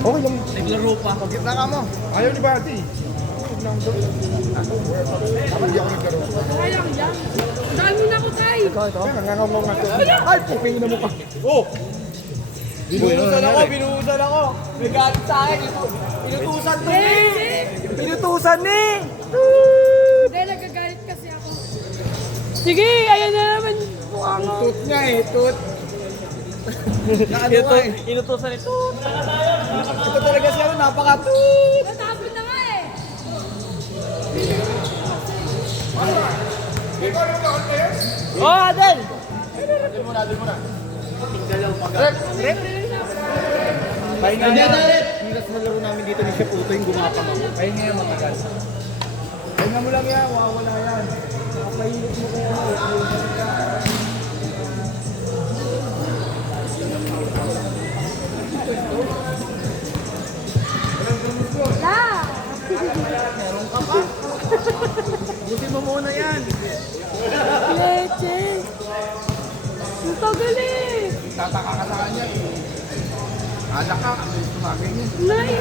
Okay lang. Naglaro pa. Pag-gitna ka mo. Ayaw ni Bati. Tama, di ako naglaro. Sayang yan. Saan mo na ako, Tay? Ito. Nangangaw nga ito. Ay, pupingin na mo ka. Oh! Binuhusan ako, binuhusan ako. May galit sa akin. Inutusan to eh! Inutusan eh! Hindi, nagagalit kasi ako. Sige, ayan na naman. Mukha mo. Tut niya eh, tut. Naano ka eh. Inutusan ito. Ito talaga siya, napaka-tut. Natapos na nga eh. Oh, Adel! Pahinga niya. Hinas na laro namin dito ni Chef Uto yung gumapang ako. Pahinga yan matagal. Pahinga mo lang yan, wawala yan. Nakapahilip mo kaya. La! Meron ka pa. Busin mo muna yan. Leche! Ang tagal eh. Tataka ka sa kanya. Alak ka. Tumagay niya. Nay!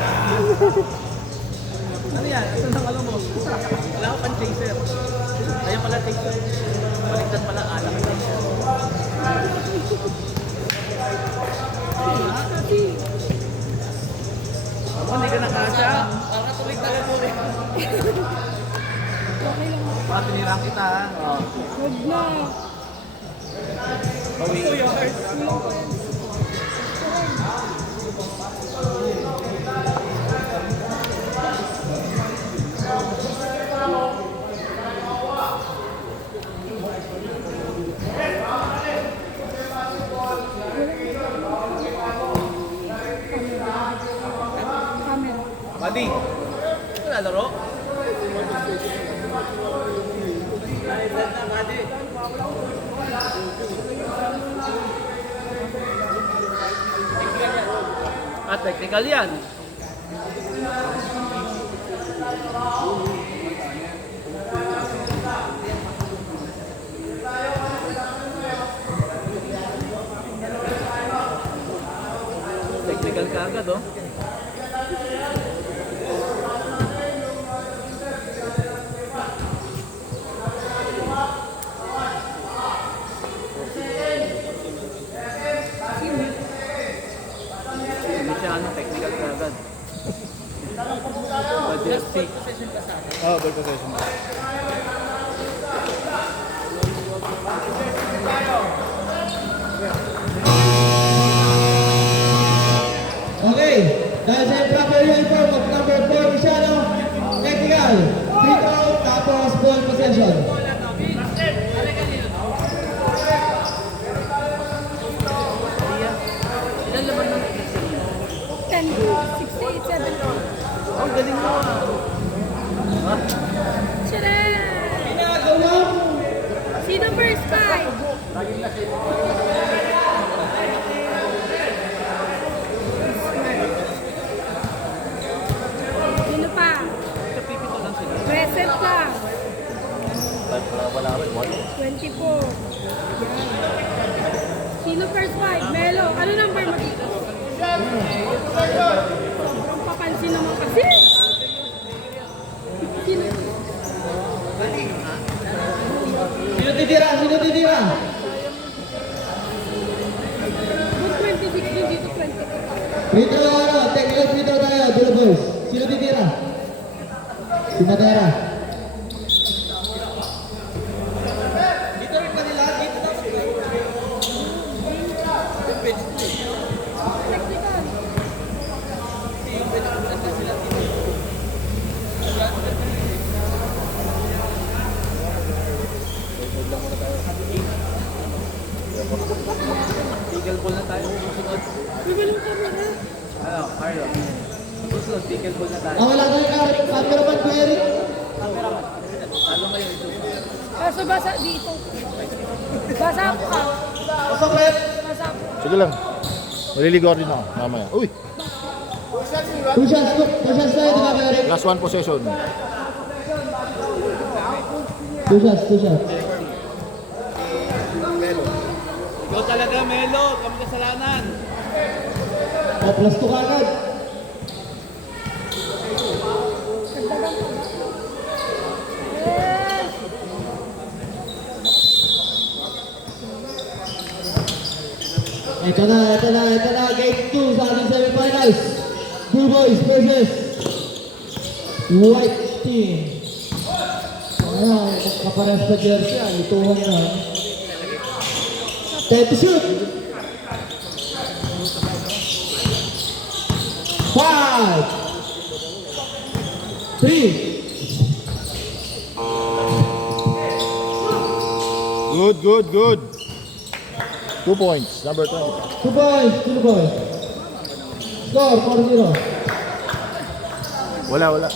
Ano yan? Ito lang alam mo. Wala ko pang chaser. Ayun pala chaser. Baliktad pala alak. Ako, hindi ka nakasya. Parang tuloy tayo mo rin. Baka tinirang kita ha. Huwag na. Bawi. Camera. Buddy. Wala laro? Technical yan. Technical ka agad, oh. Hindi siya technical ka agad. Majestic. Oh, ball possession. Okay, dahil sa proper uniform of number 4, Michano, technical, free throw, tapos ball possession. Ilan laman ng 10, 68, 7. ang galing mo ah. Ha? Tara! Sino first five? Sino pa? Kapipito lang sila. Reset lang. Wala rin, 24. Yan. Sino first five? Melo. Ano number mo dito? Ang papansin naman kasi. Sino? Sino titira? Sino titira? Book 26 din dito 22. Free throw ano? Technical free throw tayo, dulo boys. Sino titira? Si Matera. dito rin kanila, dito daw sila. Technical. Eagle ball na tayo. Susunod. Bibilang ka na. Ano, Carlo? Susunod, eagle ball na tayo. Wala ka yung cameraman ko, Eric. Ano ngayon ito? Kaso basa dito. Basa ako ka. Pasok, Rep. Basa ako. Sige lang. Maliligo din ako mamaya. Uy! Two shots tayo, di ba, Eric? Last one possession. Two shots. Ikaw talaga, Melo. Kami kasalanan. O, plus 2 ka agad. Ito na. Game 2 sa ating semifinals. Blue Boys versus White Team. Ayan, kapares pa jersey. Ituhan na. 10 to shoot. 5, 3. Good. 2 points, number 20. 2 points, 2 points. Score, 4-0. Wala.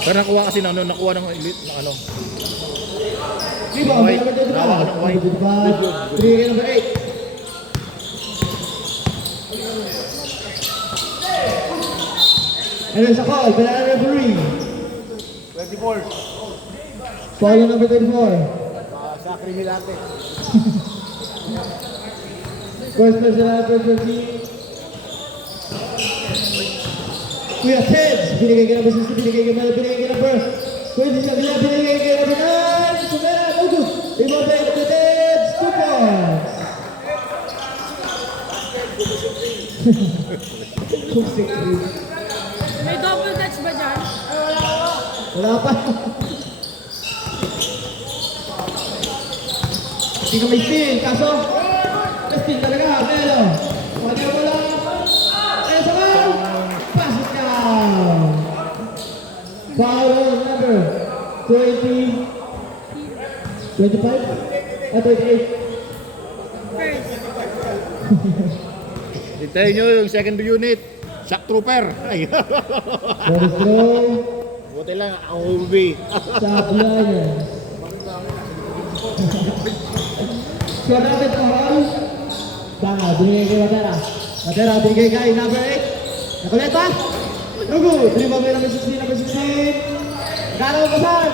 Pero nakuha kasi nakuha ng elite ng ano. Rebound, White. number 25. Nakuha ng white. Number 25. 3 number 8. And there's a call, banana referee. 24. Foul on number 24. Sa kriminate. First personal, first team. Kuya Teds, binigay ka number 60, binigay ka number 20, binigay ka number 9. Sumera, no good. Rebound by Kuya Teds, 2 points. 2-6. May double touch ba dyan? Wala pa. Hindi ka may steal, kaso steal talaga, pero pwede mo lang. Ayun sa ball! Pass it down! Foul on number 20, 25? 28. First. Hintayin nyo yung second unit. Shock trooper. Ay. That is throw. Buti lang, ang ubi. Sa Lions. Score natin to, Hall. Tama, binigay kay Matera. Matera, binigay kay number 8. Nakuleta. No good. Dribble by number 16, number 16. Kalawasan.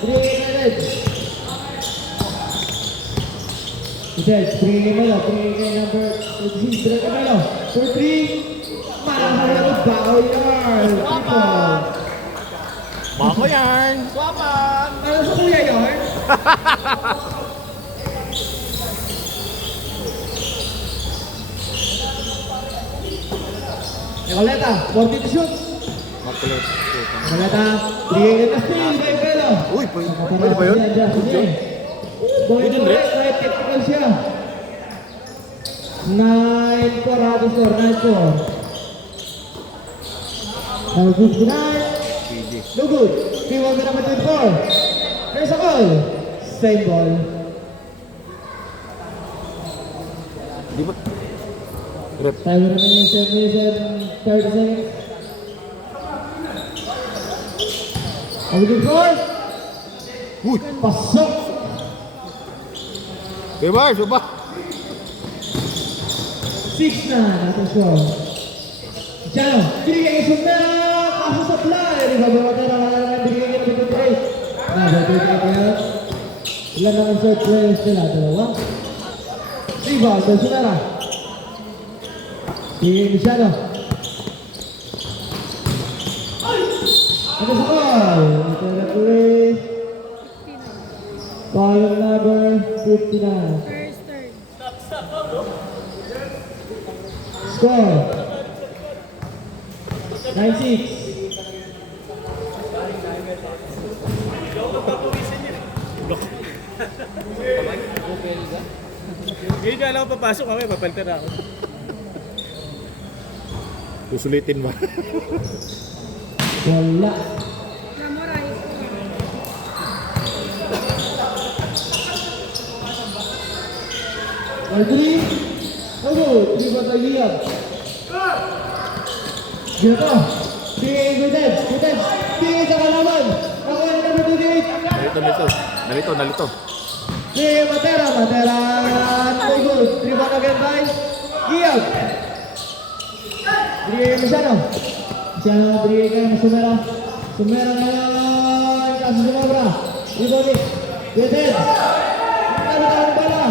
Binigay kay Reds. Reds, binigay mo lang. Binigay kay number 26. Binigay kay Melo. For 3. Malakang na bago yarn. People. Mako yan. Ano sa kuya yarn? Nicoleta, 40 to shoot. Nicoleta, 3 na steal by Belo. Uy, pwede ba yun? Going to right, right technical siya. 9-4 ating score, 9-4. No good tonight. No good. Team on the number 24. There's a goal. Same ball. Di ba? Rep. Time remaining 7 minutes and 30 seconds. Are we good for? Uy, Pasok. diba? Diba? 6 na natin score. Diyan, binigay yung sumera. Kaso sa fly. Rebound by Matera. Wala naman binigay yung number 28. Number 28 kaya. Ilan na ang third players nila? Dalawa. Rebound by Sumera. Binigay Luciano. Ano sa call? Ito na play. Call number 59. First turn. Score. 9-6. Hindi na alam ko papasok kami, papalter ako. Susulitin ba? Wala. Memorize. Three. Ogo, 3 ba tayo liyan? Gito. Tingin Gutets. Gutets. Tingin sa kalaban. Ako yung number 28. Nalito. Tingin Matera. Matera. No good. 3 ba again by Giyag. Tingin Luciano. Luciano. Tingin kay Sumera. Sumera na lang. Kaso sumabra. Rebound. Gutets. Ang bala.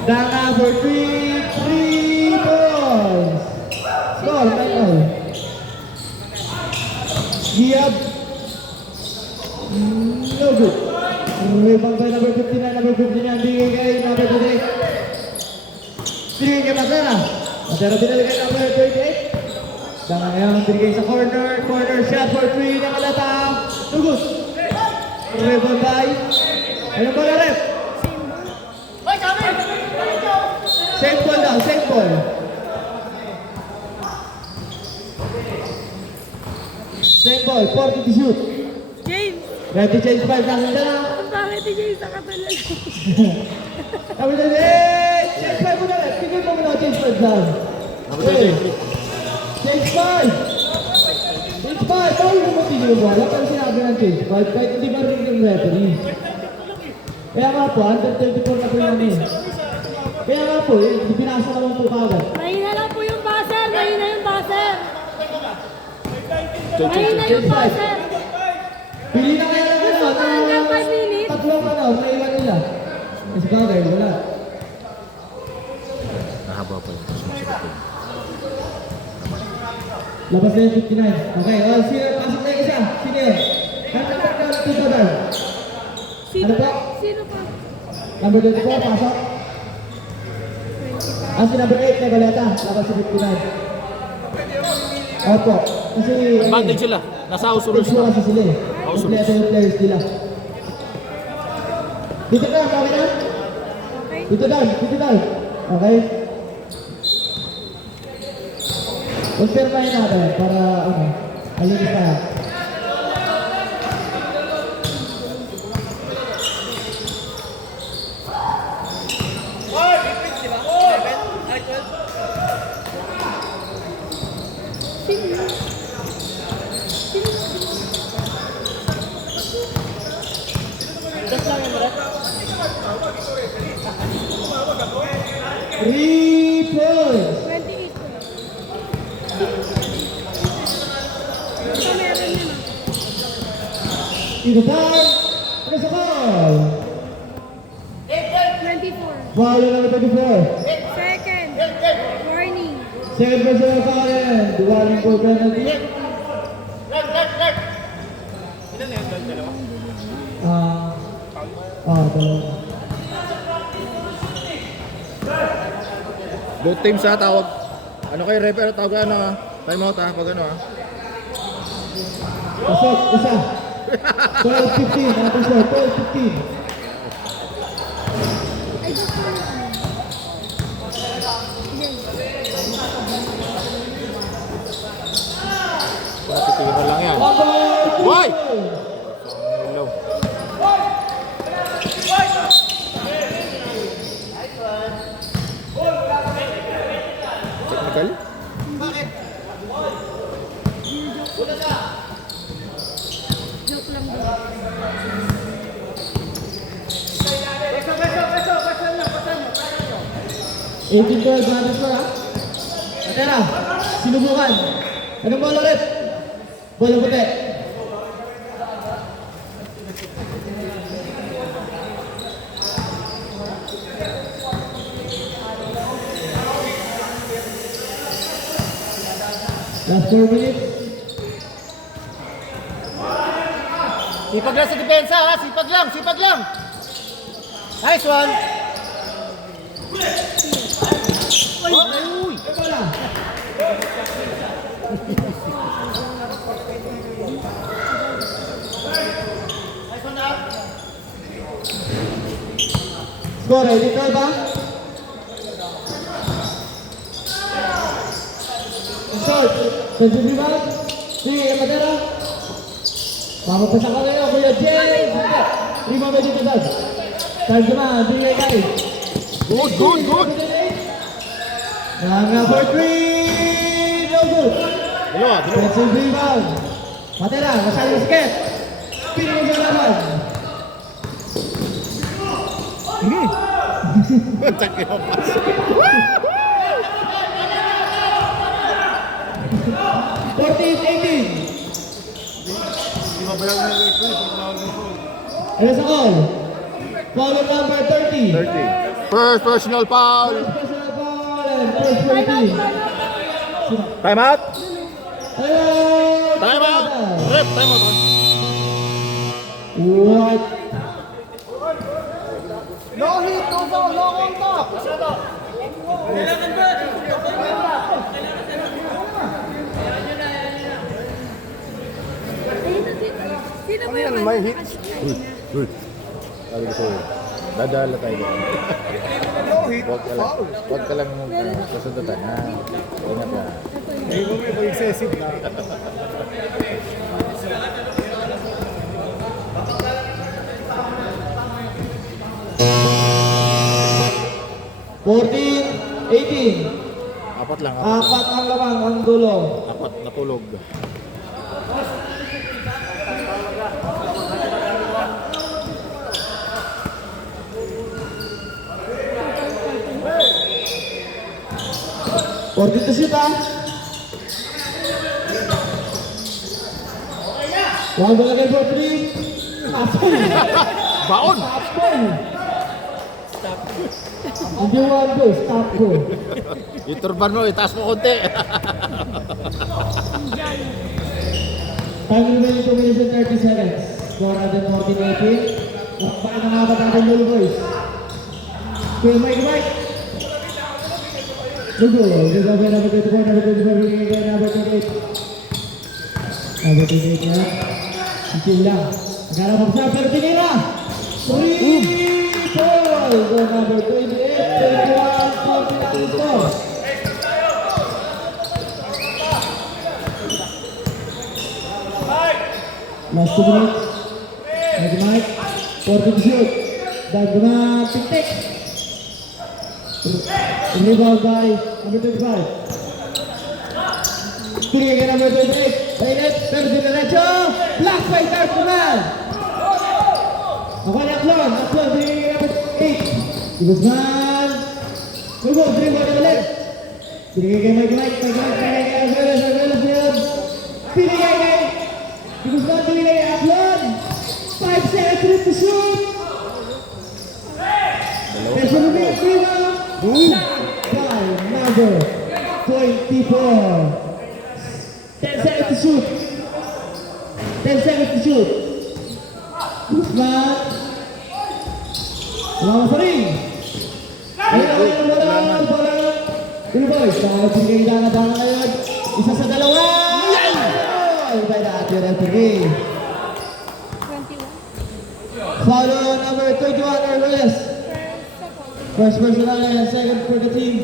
Dana for 3 points. Score, Michael. Giab. rebound by number 59, number 59, bigay kay number 38. Binigay kay Matera. Matera binigay kay number 38. Dama ngayon, binigay sa corner shot for 3, nakalata. Tugus. Rebound by. Ayun ba na rep? Same ball daw, same ball. Same ball, 40 to shoot. James! Ready change 5 lang na lang. Ang bakit ni James nakatulala? Number 38! Change 5 mo na lang. Tigil mo muna, change 5 lang. Okay. Change 5! Change 5! Bawal mo matigil mo. Wala kang sinabi ng change 5. Kahit hindi marinig yung referee. Kaya nga po, under 24 na po namin. Kaya nga po, pinasa naman po kagad. Mahina lang po yung buzzer! Mahina yung buzzer! Mahina yung buzzer! Pili na kayo ng ano, Hanggang 5 minutes. tatlong ano, naiwan nila. Kasi bagay, wala. Nahaba pa yun. Labas na yung 59. Okay, pasok na yung isa. Sino yun? Ano na dito daw? Sino Ano ba? Sino pa? Number 24, pasok. Si number 8, Negaleta. Labas sa 59. Opo. Kasi... Advantage sila. Nasa house rules Picture na. kasi sila eh. House rules. Kompleto yung players nila. Dito down, okay na? Okay. Dito down. Okay? Confirmahin natin para ano, alinis na. Three points! 28 po. Ito meron yun. Ito time! Ano sa call? 24. Foul number 24. Second. Warning. Second personal foul and duwaling for penalty. Dalawa. Both teams ha, tawag. Ano kayo, ref, pero tawag na time out ha, pag ano ha. Pasok, isa. 12-15, natin sir, 12-15. Ay, just for Titira lang yan. Number 2. Why? Hello. Technical? joke lang daw. Eighteen 12, natin sir ha. Atera, sinubukan. Anong bola rin? Bola puti. Last 4 minutes. Sipag lang sa depensa ha, sipag lang. Nice one. Uy! Bola. Score, ready ka ba? Short. Defensive rebound. Sige, Matera. Mamapasa ka ngayon, Kuya James. Rebound by dito, Dad. Time naman, bigay kayo. Good. Nanga for 3. No good. Dalawa. Defensive rebound. Matera, masyado skate. Pinig mo siya naman. Sakit ang pass. 14-18. Ano sa call? Foul on number 30. 30. First personal foul. First personal foul and first Time out, 30. time out. Time out. Hello! Time out. Ref, time out. What? Sino ba yung may hit? Uy. Sabi ko sa'yo, dadala tayo dyan. Huwag ka lang kasundutan, ha? Ingat ka. Hindi ko may excessive na. Fourteen, 18. Apat lang, Apat ang lamang ang dulo. Apat na tulog. Fourteen to shoot, ah. One ball again for three. Apple. Baon! Apple. Hindi one ball, stop ko. Yung turban mo, itaas mo konti. Time remaining 2 minutes and 30 seconds. Score natin 14-18. Baka nangabat natin dulo, boys. Kuya Mike. Lugo. Lugo by number 24, number 24, bigay kay number 28. Number 28 niya. Isil lang. Nagkalapag siya, pero tinira! 3 ball! So number 28, 21, 40 lang ito. Last 2 minutes. Mike. 40 to shoot. Dagma, tik-tik. Rebound by number 25. Pinigay kay number 28. Pailit, pero dinerecho. Block by Darkman. Ako na Aklon. Aklon, pinigay kay number 8. Guzman. Rebound, rebound na ulit. Pinigay kay Mike. Pinigay kay Aguelas. Pinigay kay Guzman, pinigay kay Aklon. 5 seconds to shoot. There's a minute rebound. By number 24. 10 seconds to shoot. 10 seconds to shoot. Guzman. Wala pa rin. Ayun. Tuloy boys. Pinigay na ngayon. Isa sa dalawa. Ay, by the referee. 21. Foul on number 21 or less. First personal and second for the team.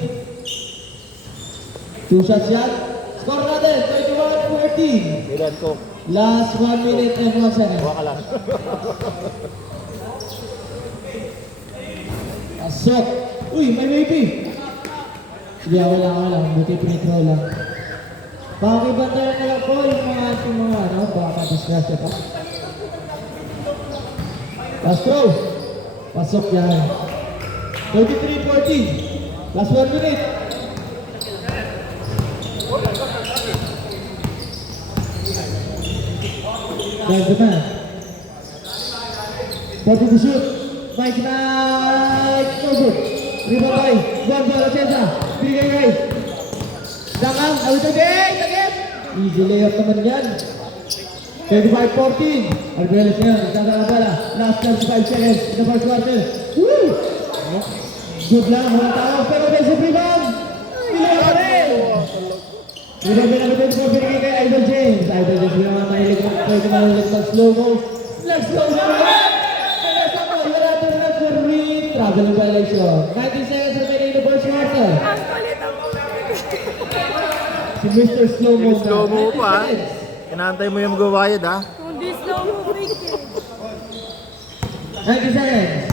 2 shots yan. Score natin, 21-14. Ilan ko, Last 1 minute and 1 second. huwa ka lang. Asok. Uy, may maybe. Sige, wala. Buti pinitro lang. Pakibantayan na lang po yung mga ating mga baka disgrasya pa. Last throw. Pasok yan. 33-14. Last 1 minute. There's the man. 40 to shoot. Mike Knight. No good. Rebound by. One ball. Atienza. Binigay kay. Dangang. Awit again. Easy layup naman yan. 25-14. Arbeles ngayon. Nagtata na pala. Last 35 seconds. In the first quarter. Woo! Good lang. Walang tawag. Pero defensive rebound. Pilaw pa rin. Rebound na naman po. Binigay kay Idol James. Idol James naman mahilig mag slow-mo. Let's go. Traveling violation. 19 seconds remaining in the first quarter. Ang kulit ang Si Mr. Slow-mo. Slow-mo pa. Inaantay mo yung magbabayad, ha? Kung di slow mo, break it. 90 seconds.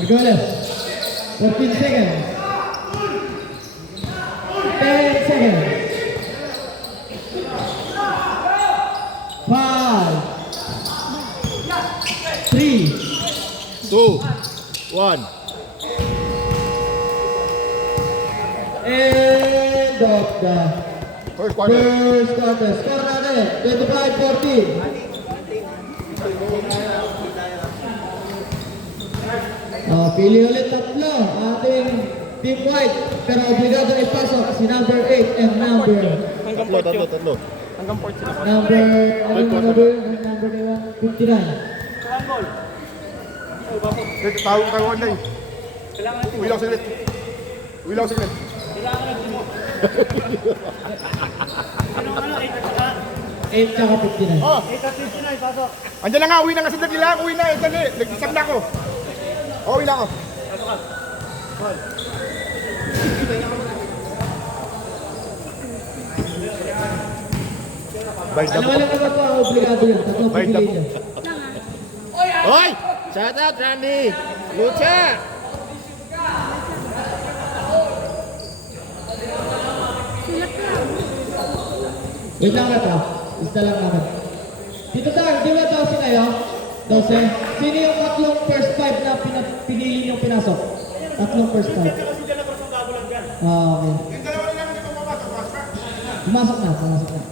Argoles. 14 seconds. 10 seconds. 5. 3. 2, 1. End of the First quarter. first quarter. Score natin. 25-14. Pili ulit tatlo. Ating team white. Pero obligado na ipasok si number 8 and number Tatlo. number 59. Tawagan na eh. Uwi lang saglit. Uwi lang saglit. 8 tsaka 59. Oh! Andiyan na nga, uwi na nga sandali lang. Uwi na, sandali. Nag-isap na ako. Oh, uwi na ako. Bayad na Ano lang naman po ang obligado yun? Tatlong Bayad na pipili po. niya. Hoy! Shout out, Randy! Lucha! Sulat lang. Wait lang na to. Isa lang naman. Dito tayo, di ba 12 kayo? 12? Sino yung tatlong first five na pinili niyong pinasok? Tatlong first five. Ah, okay. Pumasok na, pumasok na.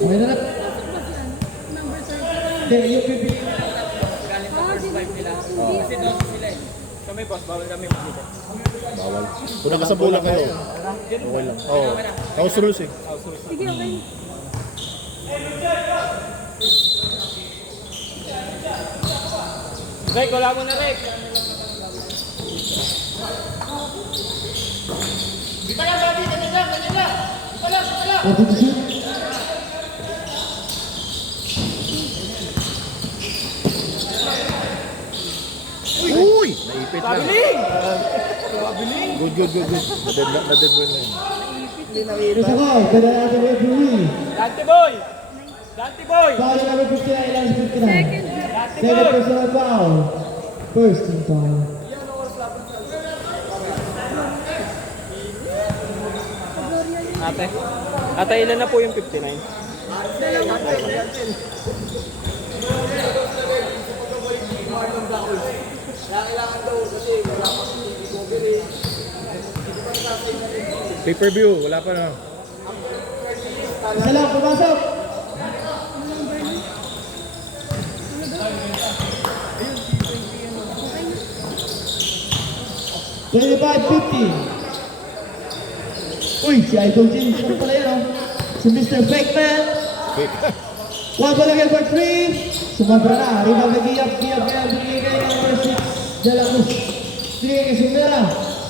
Okay na lang. Pasok ba si ano? Number 30. Hindi, yung pipili. Hindi. Bawal. Kung nakasabulan kayo, okay lang. Oo. House rules eh. Sige, okay. Rick, wala mo na, Rick! Ready to shoot? Uy! Naipit lang. Good, good, good, good. Na-dead ball na yun. Yes ako, ganda natin referee. Dante boy! Dante boy! Foul number 59, last 59. Second personal foul. First team foul. Ate, ilan na po yung 59? Pay-per-view, wala pa na. Isa lang, pumasok. $25.50. Uy, si Idol James. Ano pala yun, oh? Si Mr. Fake Man. One ball again for three. Sumabra na. Rebound na giyap kaya binigay kayo ng number 6. De La Cruz. 3 kay Sumera.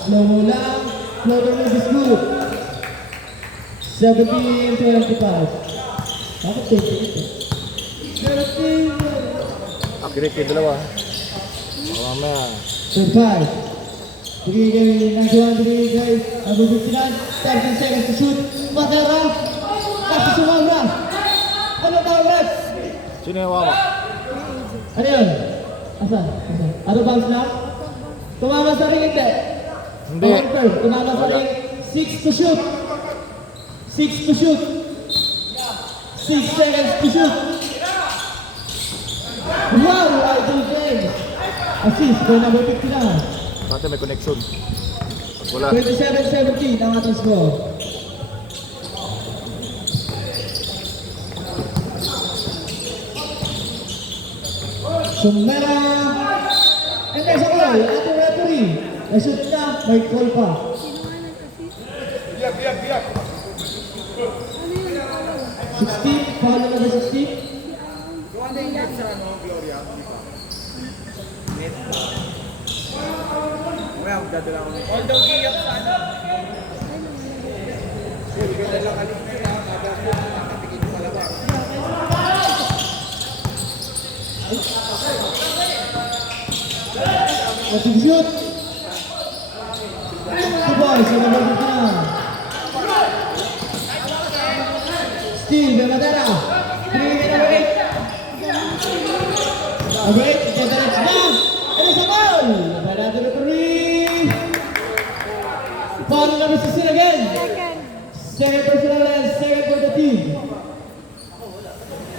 Slow mo lang. Floater move is good. 17-25. Bakit 28? 17. Akirik yung dalawa. Baka mamaya. 25. Binigay ng Juan, binigay number 59. 13 seconds to shoot. Matera. Kasi sumabra. Ano tawag? Sino yung wawa? Ano yun? Asa? Ano bounce na? Tumama sa ring, hindi. Hindi. Counter. Tumama sa ring. 6 to shoot. 6 to shoot. 6 seconds to shoot. Wow! Idol James. Assist for number 59. Dati may connection. Pag wala. 27-17 ang ating score. Sumera. And there's a call. Ating referee. Nashoot na. May call pa. Sino nga nag-assist? Biyak, biyak, biyak. Ano yun? 16. Foul number 16. Although giyak sa ano? What's the shoot? Two boys. Yung number 59. Steal. Bemadera. Bringing it number 8. Number 8. Gentleman's foul. And it's a foul. By the referee. Foul number 16 again. Second. Second personal and second for the team.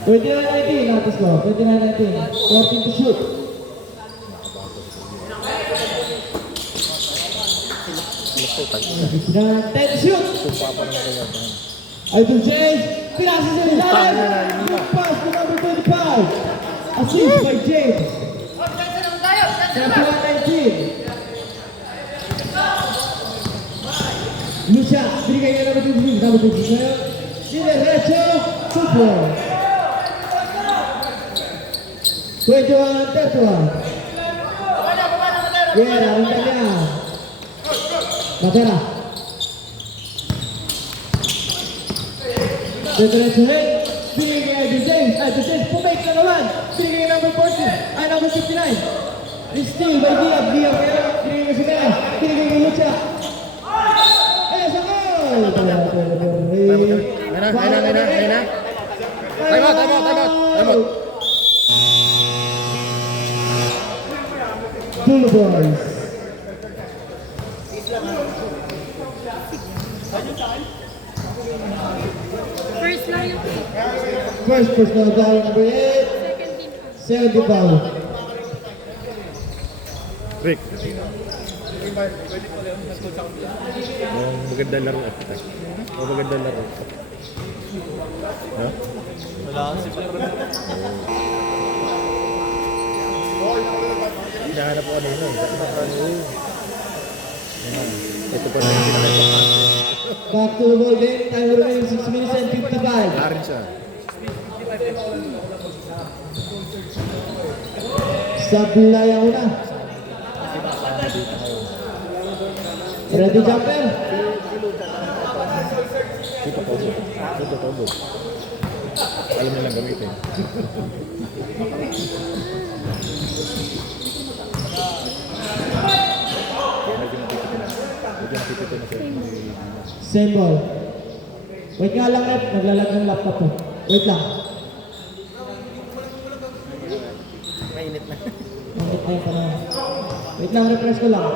29-19 natin score. 29-19. 14 to shoot. 10 to shoot. Idol James. Pinasa sa ilalim. Pass to number 25. Assist by James. 31-19. Lucha. Binigay niya number 23. Number 23. Dinerecho. Super. 21, 31. Guerra, Italia. Batera. Diretso rin. Binigay kay James. James pumake na naman. Binigay kay number 40. Number 59. Steal by Diab. Diab kaya. Binigay kay Sinea. Binigay kay Lucha. Sa goal! Ayun na. Time out. Blue Boys. First lang yung pick. First personal foul number 8. Second team. 70 foul. Rick. Magandang laro. Magandang laro. Ha? Wala kasi Hinahanap ko kanina. Ito pa na yung pinaka-importante. Back to the ball game. Time remaining 6 minutes and 55. Harin siya. Sablay ang una. Ready jumper. Ito togo. Alam nilang gamitin. Medyo nakipito na siya. Same ball. Wait nga lang, Rep. Naglalag ng laptop ko. Wait lang. Mainit na. Wait na yung panahon. Wait lang, refresh ko lang.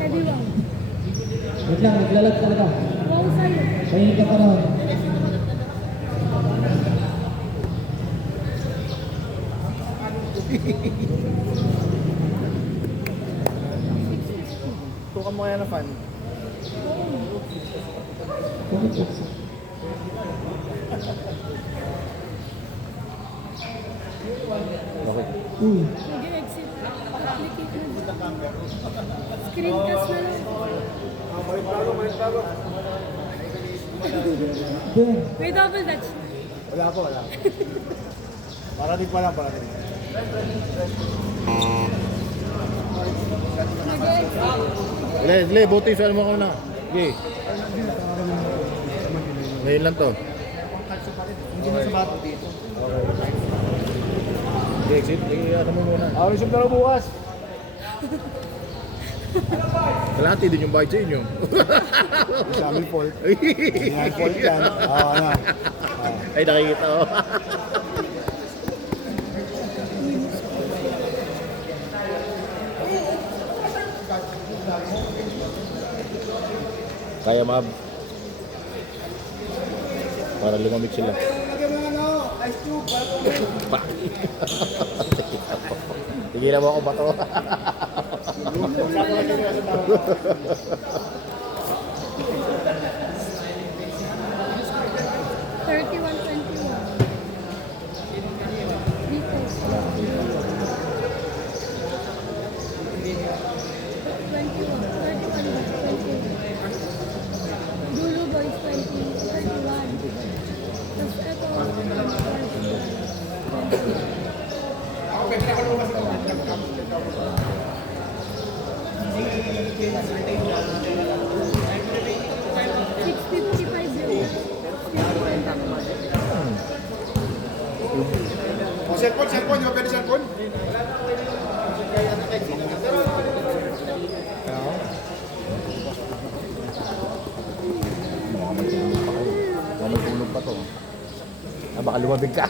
Eddie Wong. Wait lang, naglalag talaga. Wong sa'yo. Pahingi ka panahon. tukan mo kaya na fan. Okay. Uy. Nag-exit. Application. Screencast na lang. Ben. May double dutch. Wala. Parating pa lang. Nag-exit. Le, buti saan mo ko na. Okay. Ngayon lang to. Hindi na sa bato dito. Okay, exit. Ano mo muna. Ako resume na bukas. Kalahati din yung bayad sa inyo. Sa amin fault. Hindi nga fault yan. Oo na. Ay, nakikita ko. Kaya mab. Para lumamig sila. Ice cube. Pa. Tigilan mo ako ba to? 655 yun. O, cellphone. Yung pwede cellphone? May tulog pa to. Baka lumabig ka.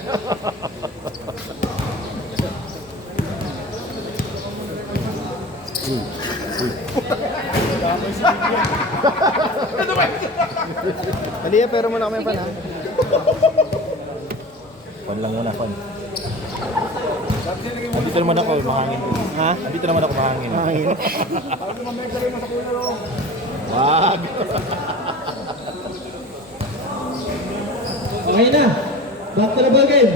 Maliya, pero muna kami pa na. Pan lang muna, pan. Andito naman ako, mahangin. Ha? Andito naman ako, mahangin. Mahangin. Wag! Okay na. Back to the ball game.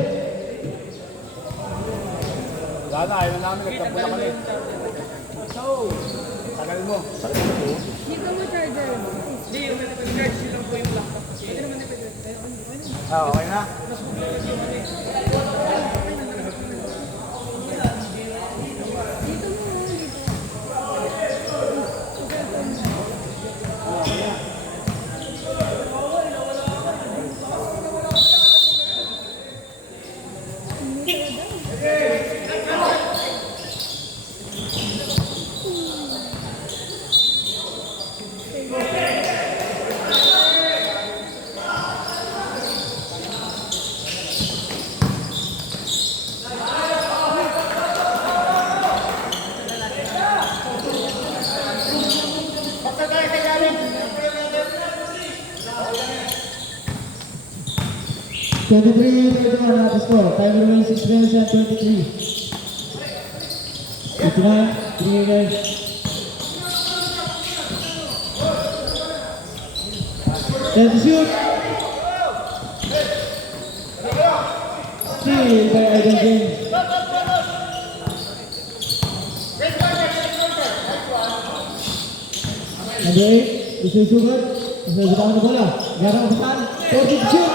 Wala na, ayaw namin. Nagtapo na kami. Tagal mo. Sakit na to. Dito mo charger. Ah, okay na. Dito mo, dito. Basta tayo kay Gavin. 23-31 at the score. Time remains 6 minutes and 23. 59, 3 again. Time to shoot. Steal by Aiden James. Number 8, isusugat. Nasa ng bola. Garang upasan. 40 to shoot.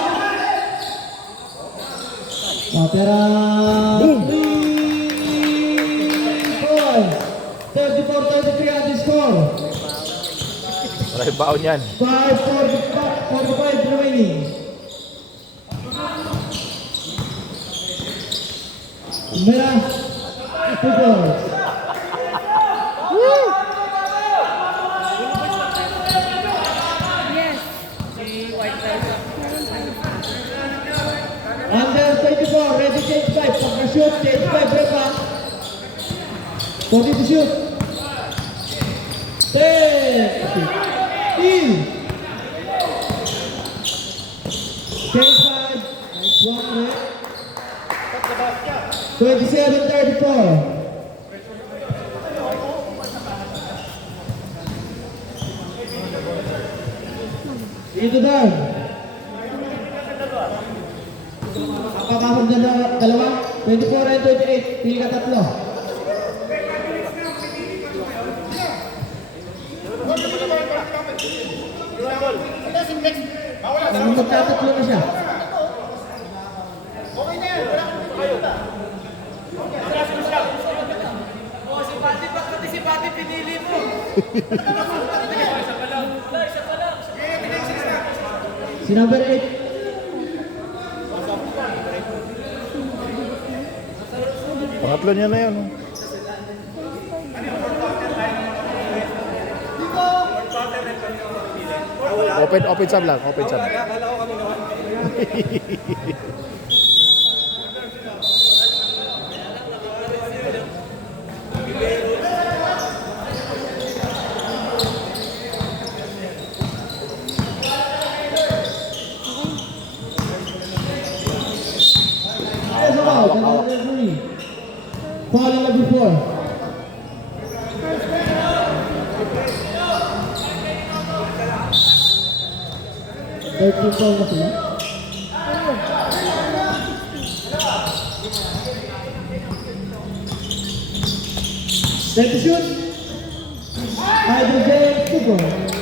Matera 3 points. 34-33 at the score. Maraming baon yan. 5:45 remaining. Mera 2 points. Yes. Under 24, ready change 5. Pagka-shoot, change 5 repa. 40 to shoot. 10. Steal. Change 5. Nice one, Rick. 27-34. Dito down. Papasok na dalawa. 24 and 28. Pili ka tatlo. Magtatatlo na siya. Si number 8. Pangatlo niya na yan. Oh. Open sub lang. Open sub. There's a foul. Number 3. Foul on number 4. Thirteen foul na sila. Set to shoot. Idol James, 2 points.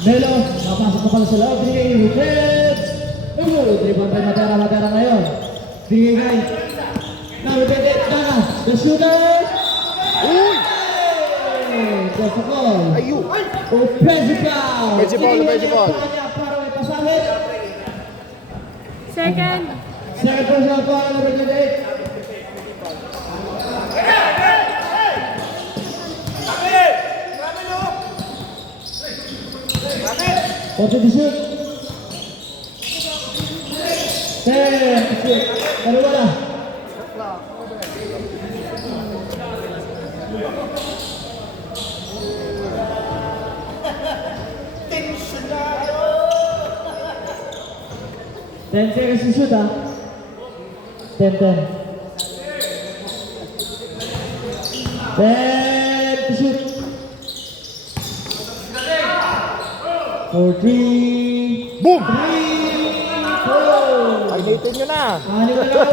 Melo, napasok na pala sa loob. Binigay ni Reds. Dribble by Matera ngayon. Binigay. Now, Reds, Dana. The shooter. Uy! That's a goal. Ayun! Offensive foul. Offensive foul. Para may pasalit. Second. Second personal foul on number 28. What's the shoot? 10 to shoot. Dalawa na. Ten seconds to shoot, 10. 10 to shoot. 4, 3. Boom! 3, 4. Ay, natin nyo na. Ano na lang?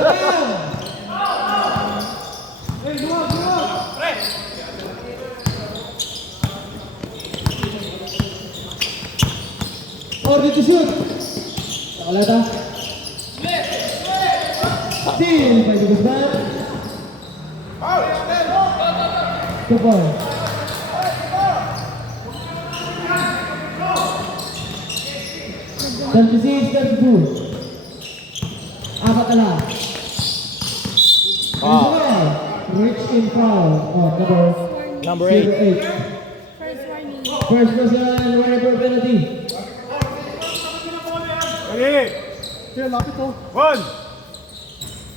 Order to shoot. Nakalata. Steal by the Guzman. Two points. Thirty-six, 32. Apat na lang. Rich in foul. Oh, Number 8. 8. First warning. First person, whenever penalty. Ready? Kaya lapit to. 1,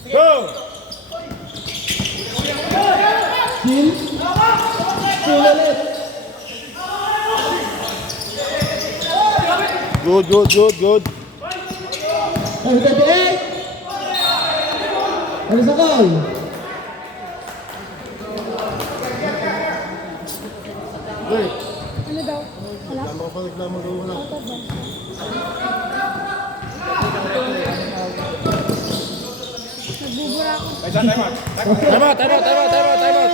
2. Steal. Steal ulit. Good, good, good, good. Number 38. Ano sa call? Ano daw? Wala? Out of bounds. Nagbubura ako. Time out, time out, time out, time out, time out.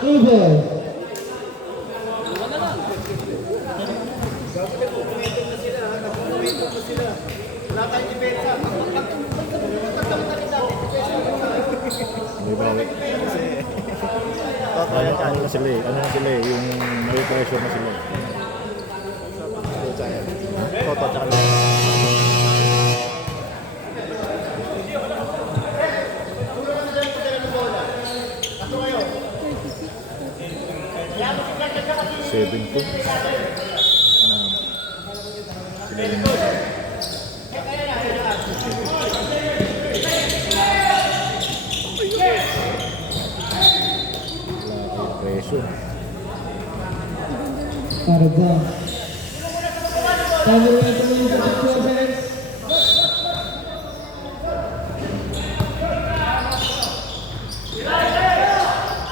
Two balls. May bawi. Ano na sila eh, ano na sila eh, yung may pressure na sila eh. Toto tsaka lang. Seven to. Sila yung pressure. Para ba? Time will enter into the 12 minutes.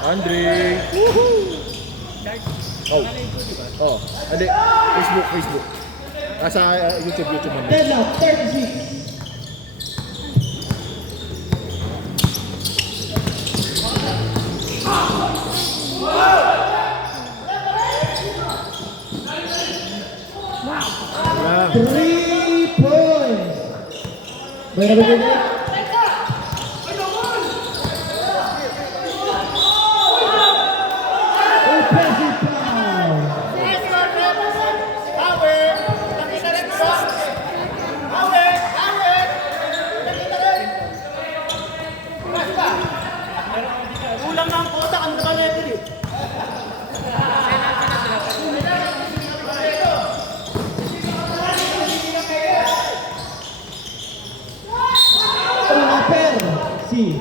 Andre! Oh. Oh. Hindi. Facebook, Facebook. Sa YouTube, YouTube man. Deadlock, 36. Lang. 3 points. May nabigay. Offensive foul. Kulang na ang kota, ang naka-level eh. C.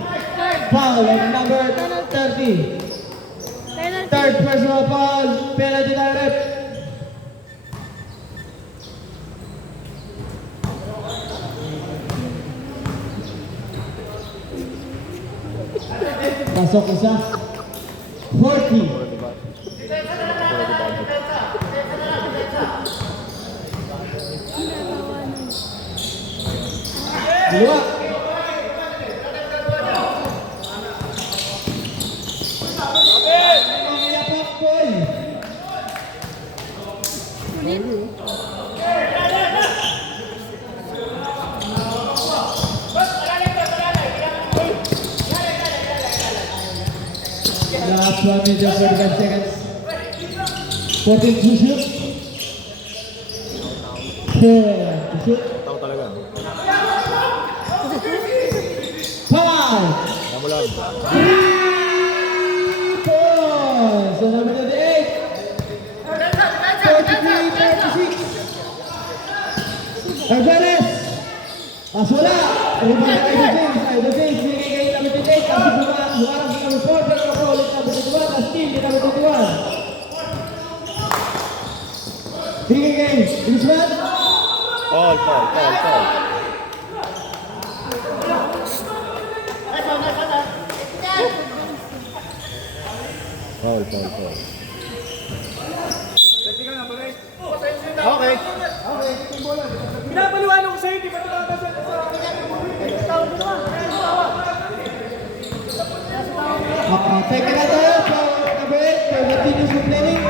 Foul on number 30. Penalty. Third personal foul, penalty direct. Pasok isa. 40. Dua. Last 1 minute and 45 seconds. 14 to shoot. 4 to shoot. Tao talaga. Foul! Tama lang. 3 points. So number 28. 43-36. Alvarez. Wala. Rebound na Idol James. Idol James. Binigay kayo number 28. Kasi bumarang sa number 4. Pero ako ulit number 21. At steal ni number 21. Binigay kayo. Guzman. Foul, foul, foul, foul. Foul, foul, foul. Okay. Pinapaliwanag ko sa'yo, di ba ito Take it out tayo for number 8 for continuous complaining.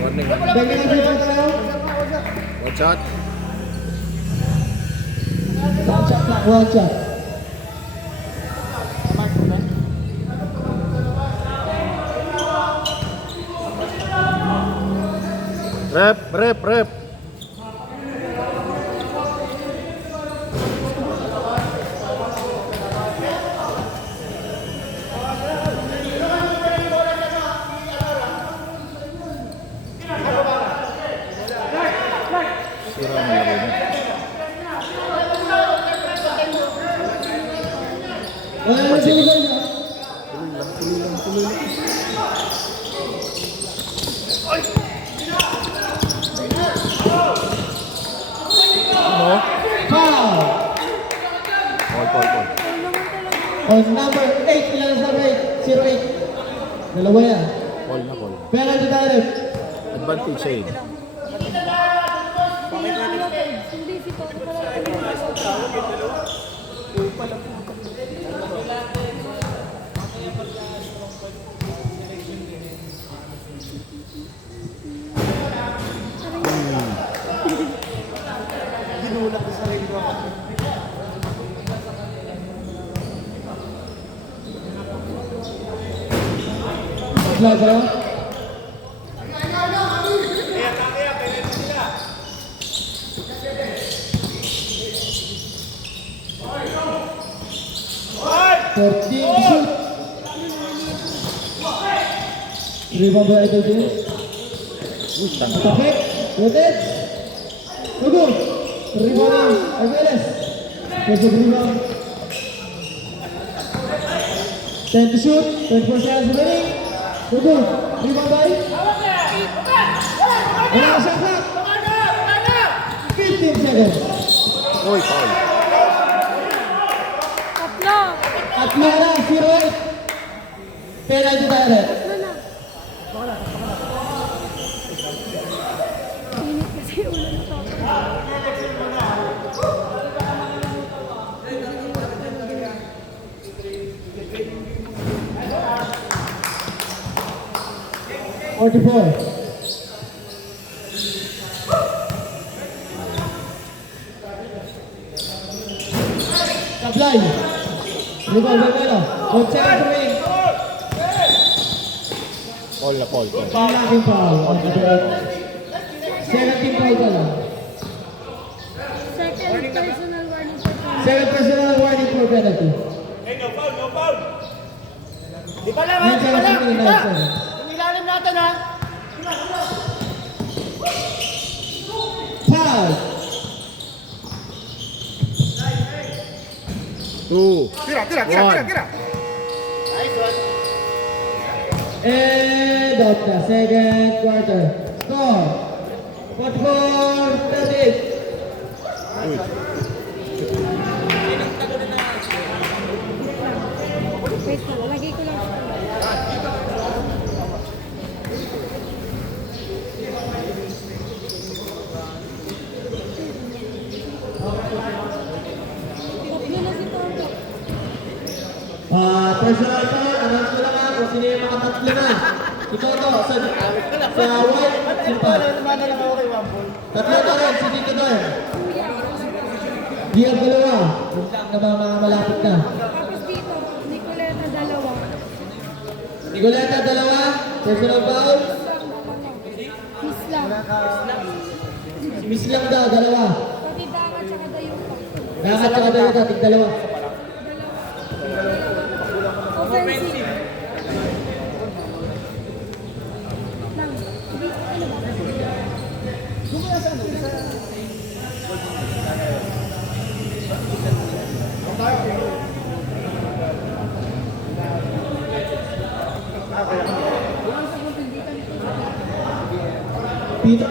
Warning. Take it out tayo. Watch out. Watch out. Rep. Sira ang laro mo. Wala na siya guys. Tuloy lang. Ano? Foul. Call. On number 8, ilan sa right? 08. Dalawa yan. Call. Penalty tayo. Advantage sa'yo. Hindi si Toto pala. Slide tayo. Shoot. Rebound by Idol James. Tapik. Rotate. Tugur. Rebound. Arbeles. First rebound. 10 to shoot. 24 seconds remaining. Tugur. Rebound by. Wala ka shot clock. 15 seconds. Uy, foul. Tatlo. At na 0-8. Penalty tayo. Tatlo na. Init kasi ulo ng Toto. 44. Supply. Rebound by Melo. 1 second remaining. Call. Malaking foul on the break. Second team foul pala. Second personal warning for Toto. Second personal warning for penalty. Di pa lang, 9 seconds remaining. 9 seconds. Yung ilalim natin ha. Foul. 2. Tira. And out the second quarter. Score. 44-38. Uy. Wait na, lalagay ko lang siya. Tatlo na si Toto. Personal foul, announce ko lang ha kung sino yung mga tatlo na. Ito sa white, simpa. Lumadala ako kay Wambol. Tatlo na rin, si Tito doon. Diab dalawa. Na mga malapit na. Tapos dito, Nicoleta dalawa. Nicoleta dalawa, personal foul. Islam. Miss lang daw, dalawa. Pati Daka tsaka Dayuta. Dakat tsaka dalawa, tig dalawa. Offensive. Lang. Hindi, ano ba? Pito.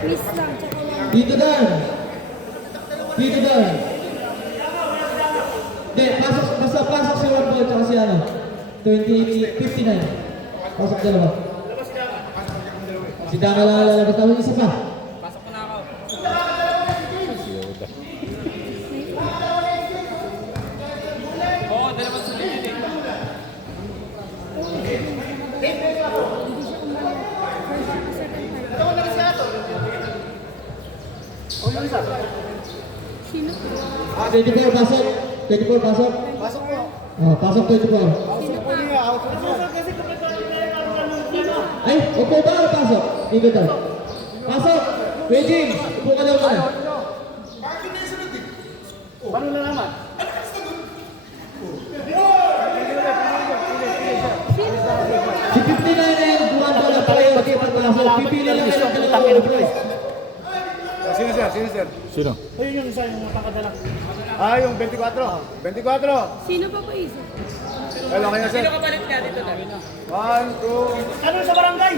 Miss lang, tsaka wala. Dito doon. Dito doon. Hindi, pasok sa tsaka si ano, 59. Pasok dalawa. Si Dana lang lalabas. Tapos isa pa. Sino? 24 pasok. 24 pasok. Pasok po. Oh, pasok 24. Pasok po niya. Ay, upo ba o pasok? Ikot daw. Pasok! Waiting! Upo ka daw muna. Paano na naman? Si 59 na yun, buwan pa lang tayo. Pagpasok, pipili lang kayo ng dalawa. Sino sir? Sino sir? Sino? Ayun yung isa yung nakakadala. Ah, yung 24. 24. Sino pa po isa? Ay, okay na sir. Sino kapalit ka dito na? 1, 2. Ano sa barangay?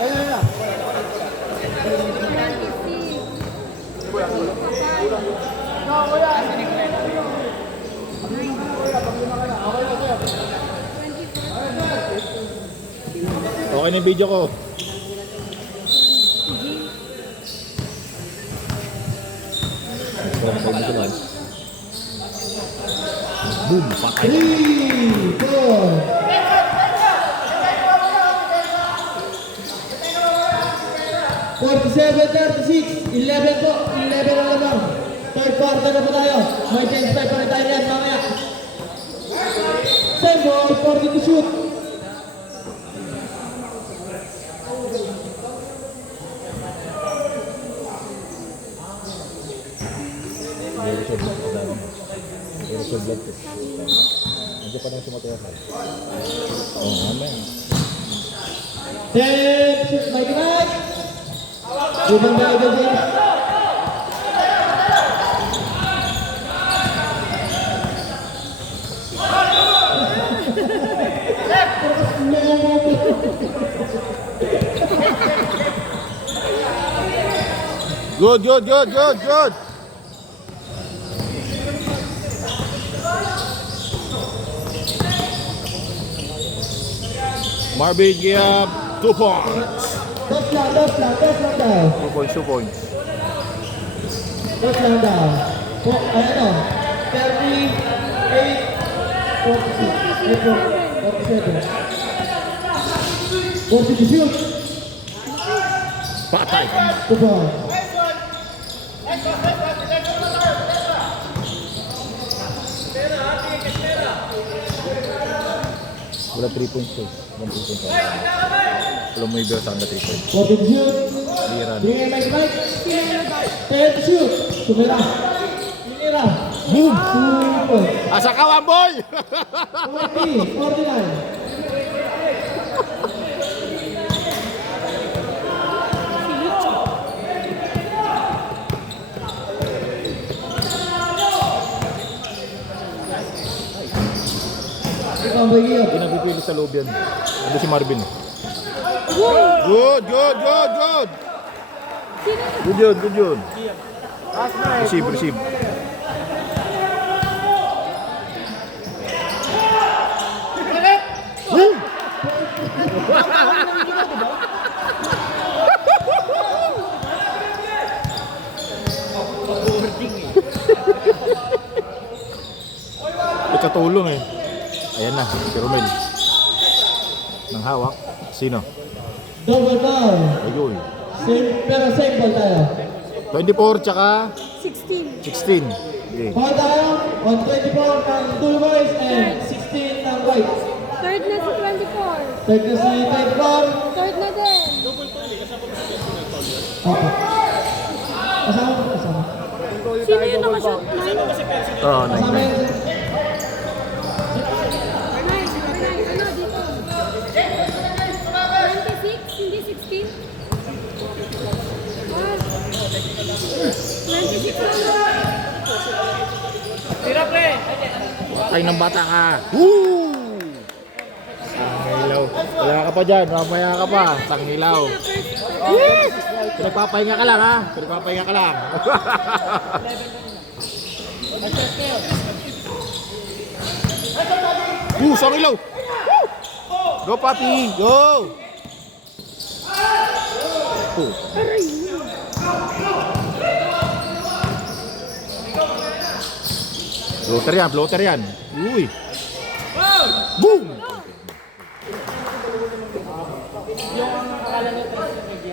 Ayun na. Okay na yung video ko. Boom! Patay. 3, 4. Forty-seven, 36, 11 po, 11 ang lamang. Third quarter na po tayo. May chance pa rin tayo yan mamaya. Same ball, 40 to shoot. Sa vlog ko. Nandiyan pa nang sumatawa ka. Oo, amen. 10, shoot, Mikey Mike. Ibang ba ibang din? Good. Marvin Giab, 2 points. Dos lang daw. 2 points, 2 points. Dos lang daw. Ano? 38, 46, 40 to shoot. Patay. 2 points. Wala 3 points to. 1 point. Wala mo ibig sa 3 points. 40 to shoot. Liran. Bigay Mike Mike. 10 to shoot. Tumira. Tinira. Boom! 2 points. Asa ka, Wamboy? 40, 49. Ikaw ba iyo? Hindi nagpipili sa loob yan. Ano si Marvin? Woo! Good. Sino? Good yun. Receive. Woo! Ikatulong eh. Ayan na, si Romel. Nang hawak. Sino? Double ball. Ayun. Pero same ball tayo. 24 tsaka 16. 16. Okay. Ball tayo on 24 ng Blue Boys and 16 ng White. Third na si 24. Third na si 24. Third na din. Opo. Kasama. Sino yung nakashot? 9? Oh, Kasama 9. yun. Ano dito? 26? Hindi 16? Ah. 26 lang. Patay ng bata ka. Woo! Tangilaw. Wala ka pa dyan. Mamaya ka pa. Tangilaw. First Pinagpapahinga ka lang ha. Pinagpapahinga ka lang. Sorry low. Go papi, go. Floater yan. Uy. Boom.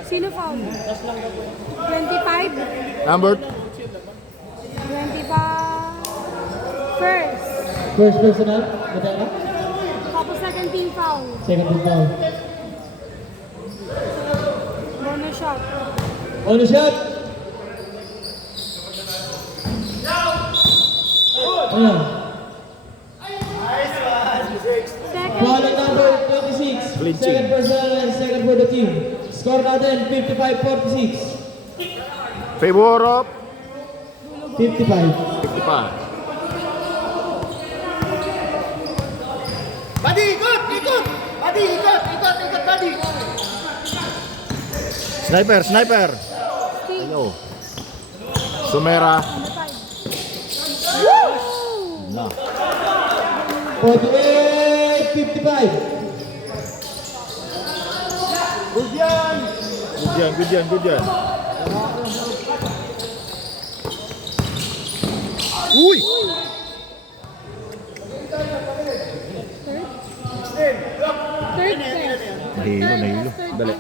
Sino foul? 25? Number 25. First. First personal, matama? Tapos second team foul. Second team foul. Bonus shot. On the shot! Ayan. Second. Foul at number 26. Clinching. Second personal and second for the team. Score natin 55-46. favor of 55. 55. Buddy, ikot! Buddy, ikot, buddy! Sniper. Ayo. Sumera. Na. 48-55. Good yan. Uy! Third. Nahilo. Dali.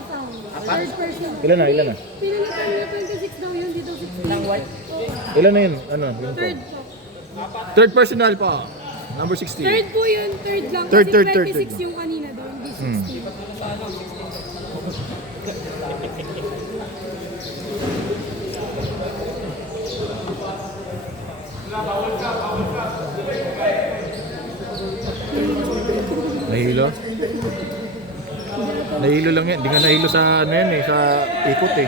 Third person. Ilan na? Pinalitan niya 26 daw yun, dito 16. Ilan na yun? Ano? Yun Third po. po. Third personal pa. Number 16. Third po yun, third lang. Third, Kasi third 26 yung kanina daw, hindi 16. Nahilo? Nahilo lang yan. Hindi nga nahilo sa ano yan eh. Sa ikot eh.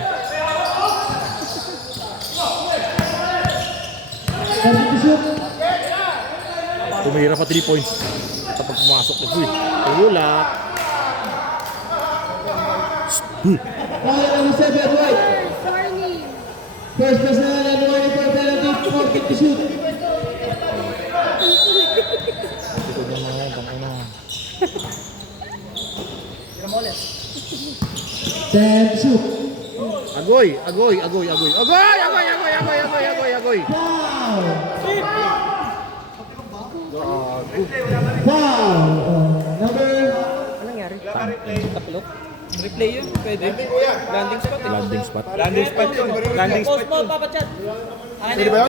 Target to shoot. Tumira pa 3 points. Kapag pumasok na. Uy! Wala! Foul at number 7, White. First warning. First personal and warning for penalty. Target to shoot. Ito na mga bangko na. Ten to shoot. Agoy! Foul. Foul. Number Replay yun, pwede. Landing spot. Landing spot. Landing spot yun. Landing spot yun. Pwede ba yun?